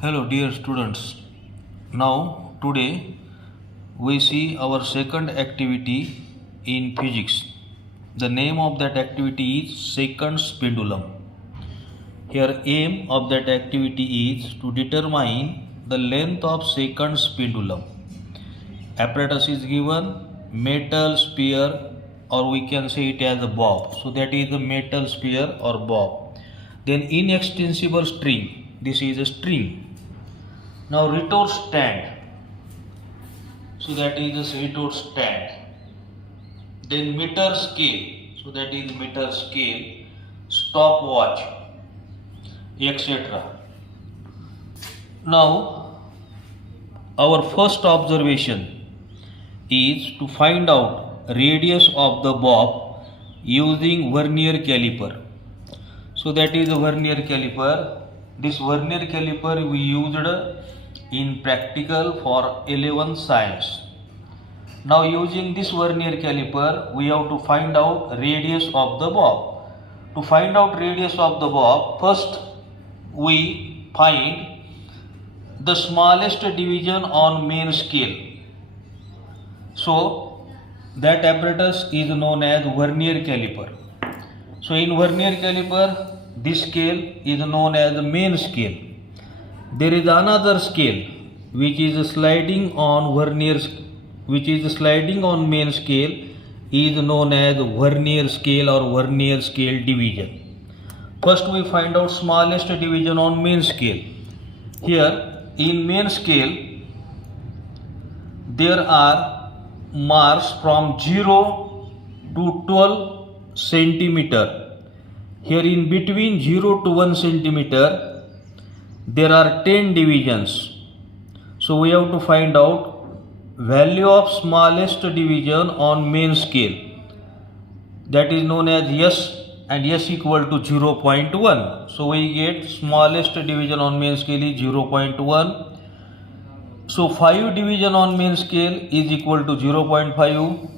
Hello dear students. Now today we see our second activity in physics. The name of that activity is Second's pendulum. Here aim of that activity is to determine the length of Second's pendulum. Apparatus is given metal sphere, or we can say it as a bob. So that is the metal sphere or bob. Then inextensible string. This is a string. Now retort stand. So that is a retort stand. Then meter scale. So that is meter scale. Stopwatch, etc. Now our first observation is to find out radius of the bob using vernier caliper. So that is a vernier caliper. This vernier caliper we used in practical for 11th science. Now using this vernier caliper we have to find out radius of the bob. To find out radius of the bob, first we find the smallest division on main scale. So that apparatus is known as vernier caliper. So in vernier caliper, this scale is known as the main scale. There is another scale which is sliding on main scale, is known as vernier scale or vernier scale division. First we find out smallest division on main scale. Here in main scale there are marks from 0 to 12 centimeter. Here in between 0 to 1 centimeter there are 10 divisions. So we have to find out value of smallest division on main scale, that is known as S, and S equal to 0.1. So we get smallest division on main scale is 0.1. So 5 division on main scale is equal to 0.5,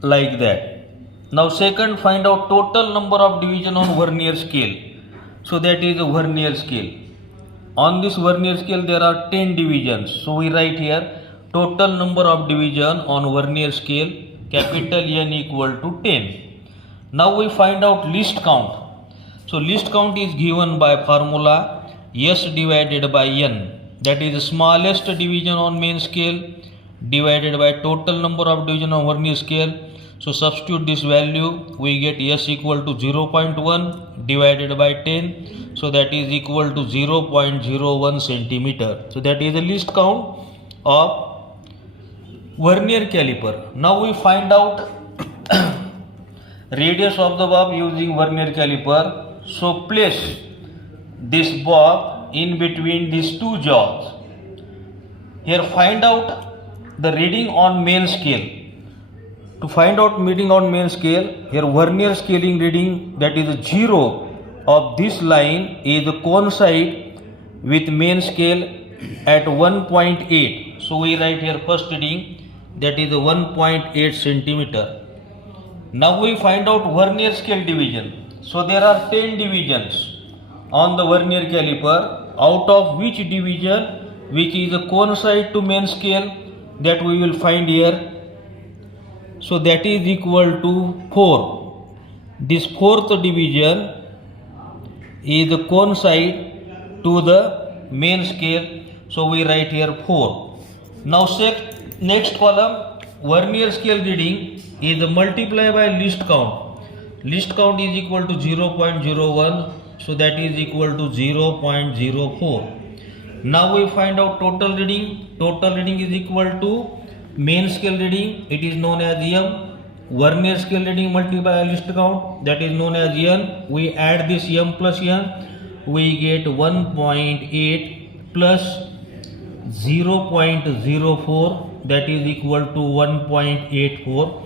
like that. Now second, find out total number of division on vernier scale. So that is a vernier scale. On this vernier scale there are 10 divisions. So we write here total number of division on vernier scale, capital N equal to 10. Now we find out least count. So least count is given by formula S divided by N. That is the smallest division on main scale divided by total number of division on vernier scale. So substitute this value, we get S equal to 0.1 divided by 10. So that is equal to 0.01 centimeter. So that is the least count of vernier caliper. Now we find out radius of the bob using vernier caliper. So place this bob in between these two jaws. Here find out the reading on main scale. To find out reading on main scale, here vernier scaling reading, that is 0 of this line is coincide with main scale at 1.8. So we write here first reading, that is 1.8 centimeter. Now we find out vernier scale division. So there are 10 divisions on the vernier caliper, out of which division which is coincide to main scale, that we will find here. So that is equal to 4. This fourth division is coincide to the main scale. So we write here 4. Now next column, vernier scale reading is multiplied by least count. Least count is equal to 0.01. So that is equal to 0.04. Now we find out total reading. Total reading is equal to main scale reading, it is known as M. Vernier scale reading multiplied by least count, that is known as N. We add this M plus N, we get 1.8 plus 0.04, that is equal to 1.84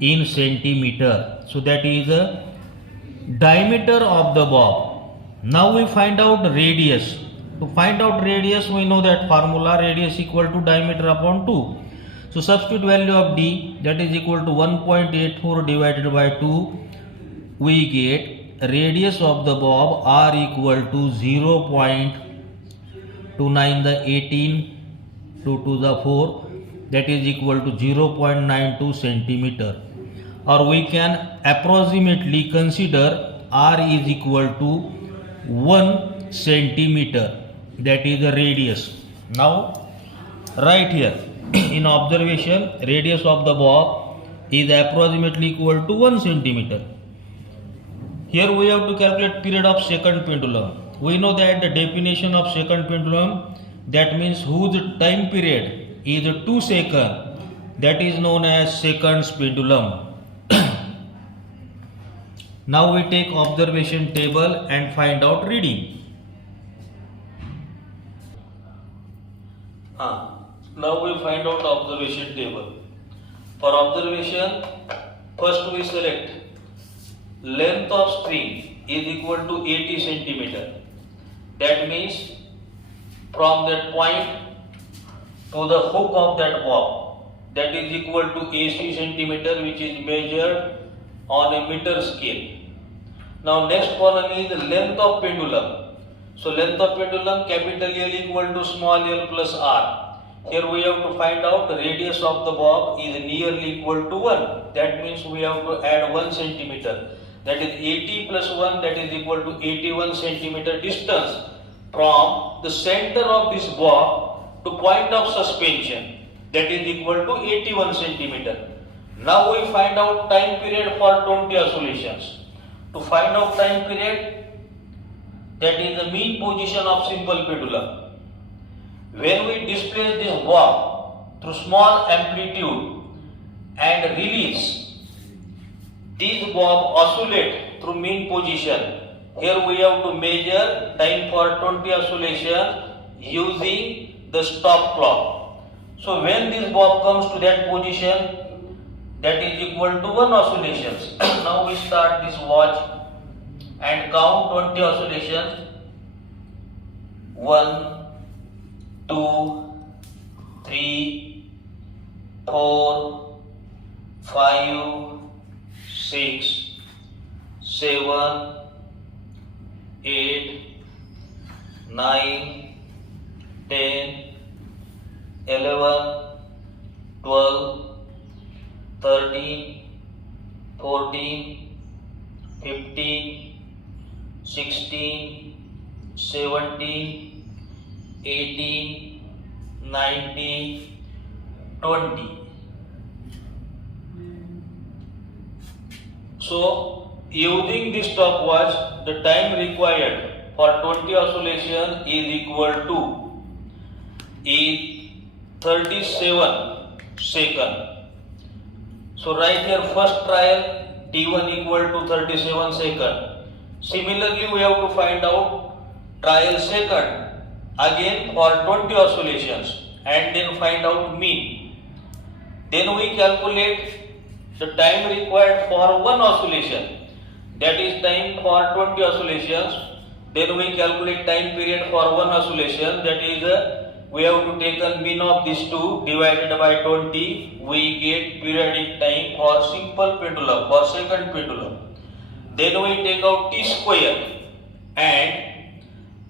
in centimeter. So that is the diameter of the bob. Now we find out radius. To find out radius, we know that formula radius equal to diameter upon 2. So substitute value of D, that is equal to 1.84 divided by 2. We get radius of the bob R equal to 2 9 the 18, 2 2 the 4, that is equal to 0.92 centimeter. Or we can approximately consider r is equal to 1 centimeter, that is the radius. Now right here in observation, radius of the bob is approximately equal to 1 centimeter. Here we have to calculate period of second pendulum. We know that the definition of second pendulum, that means whose time period is 2 seconds, that is known as second pendulum. Now we take observation table and find out reading. Now we find out observation table. For observation, first we select length of string is equal to 80 centimeter. That means from that point to the hook of that bob, that is equal to 80 centimeter, which is measured on a meter scale. Now next column is the length of pendulum. So length of pendulum, capital L equal to small l plus r. Here we have to find out the radius of the bob is nearly equal to 1. That means we have to add 1 centimeter. That is 80 plus 1, that is equal to 81 centimeter distance from the center of this bob to point of suspension, that is equal to 81 centimeter. Now we find out time period for 20 oscillations. To find out time period, that is the mean position of simple pendulum. When we displace this bob through small amplitude and release, these bob oscillate through mean position. Here we have to measure time for 20 oscillation using the stop clock. So when this bob comes to that position, that is equal to 1 oscillations. Now we start this watch and count 20 oscillations. 1, 2, 3, 4, 5, 6, 7, 8, 9, 10, 11, 12, 13, 14, 15, 16, 17, 18, 19, 20. So using this stopwatch, the time required for 20 oscillation is equal to 37 seconds. So right here first trial T1 equal to 37 seconds. Similarly we have to find out trial second again for 20 oscillations and then find out mean. Then we calculate the time required for one oscillation, that is time for 20 oscillations. Then we calculate time period for one oscillation, that is we have to take the mean of these two divided by 20. We get periodic time for simple pendulum, for second pendulum. Then we take out t square and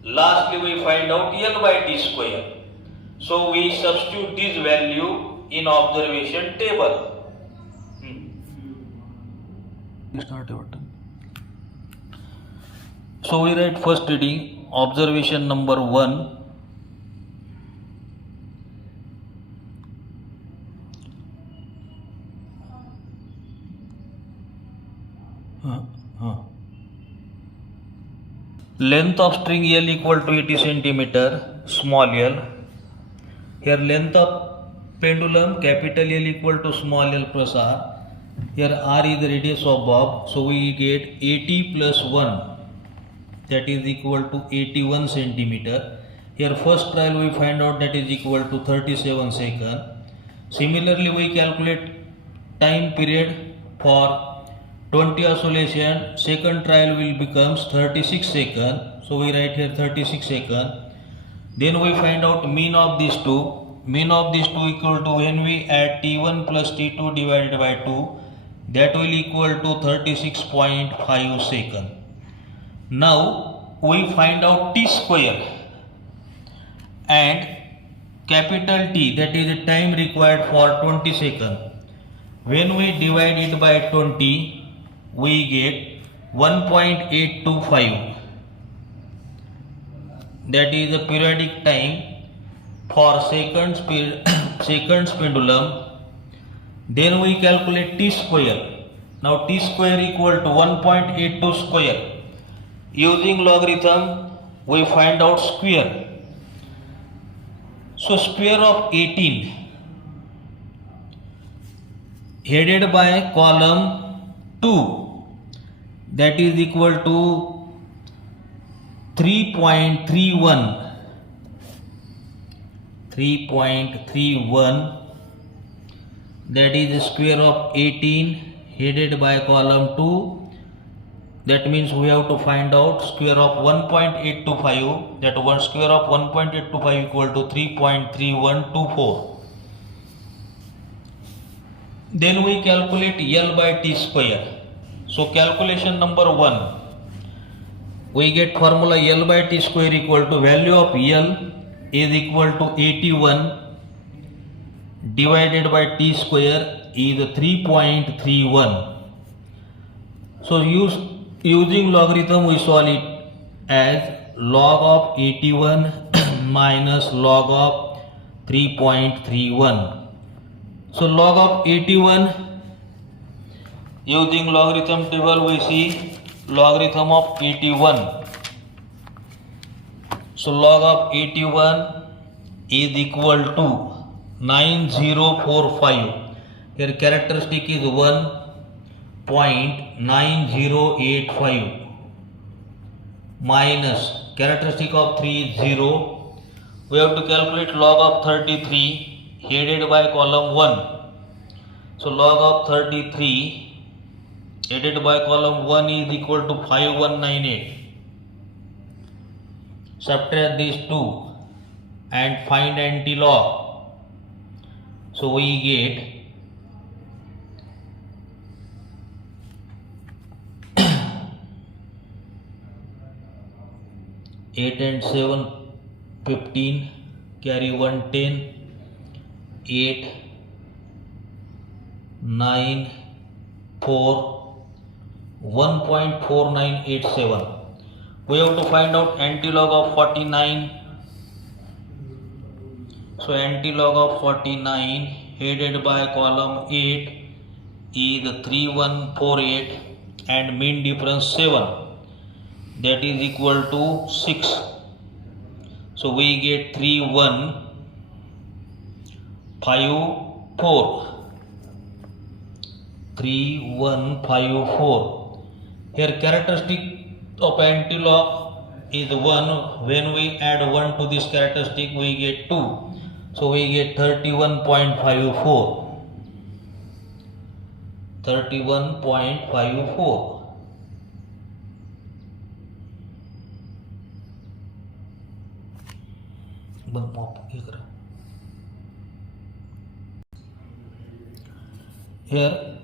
lastly we find out L by t square. So we substitute this value in observation table. Start your turn. So we write first reading, observation number 1. Length of string L equal to 80 centimeter, small l. Here length of pendulum, capital L equal to small l plus r. Here r is the radius of bob, so we get 80 plus 1, that is equal to 81 centimeter. Here first trial we find out that is equal to 37 seconds. Similarly we calculate time period for 20 oscillation, second trial will becomes 36 seconds. So we write here 36 seconds. Then we find out mean of these two. Mean of these two equal to when we add T1 plus T2 divided by 2, that will equal to 36.5 seconds. Now we find out T square. and capital T, that is the time required for 20 seconds. When we divide it by 20, we get 1.825. That is the periodic time for seconds pendulum. Then we calculate T square. Now T square equal to 1.82 square. Using logarithm, we find out square. So square of 18 headed by column 2, that is equal to 3.31, that is the square of 18 headed by column 2. That means we have to find out square of 1.825, that one square of 1.825 equal to 3.3124. Then we calculate L by T square. So calculation number 1, we get formula L by T square equal to value of L is equal to 81 divided by T square is 3.31. So using logarithm, we solve it as log of 81 minus log of 3.31. So log of 81, using logarithm table we see logarithm of 81. So log of 81 is equal to 9045. Here characteristic is 1.9085 minus characteristic of 3 is 0. We have to calculate log of 33 headed by column 1. So log of 33 headed by column 1 is equal to 5198. Subtract these two and find anti-log. So we get 8 and 7 15, carry 1 10, 8 9 4 1.4987. We have to find out anti-log of 49. So anti-log of 49 headed by column 8 is 3148 and mean difference 7, that is equal to 6. So we get 3154. Here characteristic of anti-log is 1. When we add 1 to this characteristic, we get 2. So we get 31.54. 31.54. Here,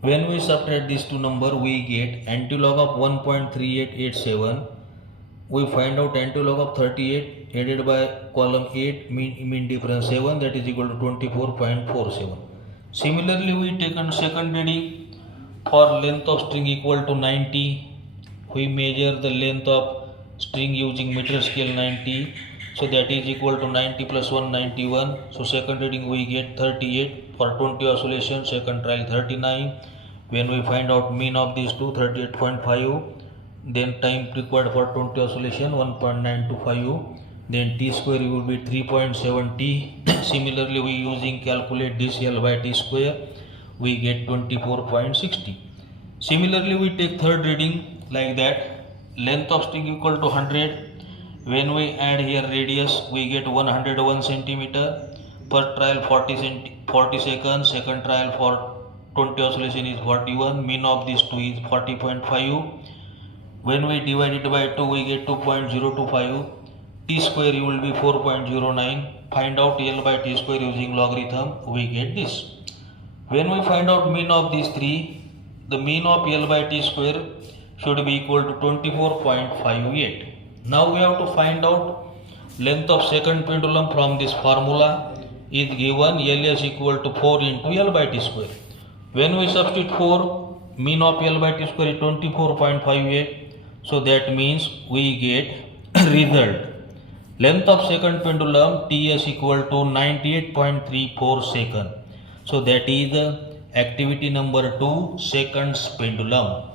when we subtract these two numbers, we get anti-log of 1.3887. We find out anti-log of 38 headed by column 8 mean difference 7, that is equal to 24.47. Similarly, we taken second reading for length of string equal to 90. We measure the length of string using meter scale 90. So that is equal to 90 plus 1, 91. So second reading we get 38 for 20 oscillation, second trial 39. When we find out mean of these two, 38.5. Then time required for 20 oscillation 1.925. Then T square will be 3.70. Similarly, we using calculate this L by T square, we get 24.60. Similarly, we take third reading like that. Length of string equal to 100. When we add here radius, we get 101 centimeter. Per trial 40 seconds. Second trial for 20 oscillation is 41. Mean of these two is 40.5. When we divide it by 2, we get 2.025. T square will be 4.09. Find out L by T square using logarithm, we get this. When we find out mean of these three, the mean of L by T square should be equal to 24.58. Now we have to find out length of second pendulum from this formula is given Ls equal to 4 into L by T square. When we substitute 4, mean of L by T square is 24.58. So that means we get result. Length of second pendulum Ts equal to 98.34 second. So that is activity number 2, seconds pendulum.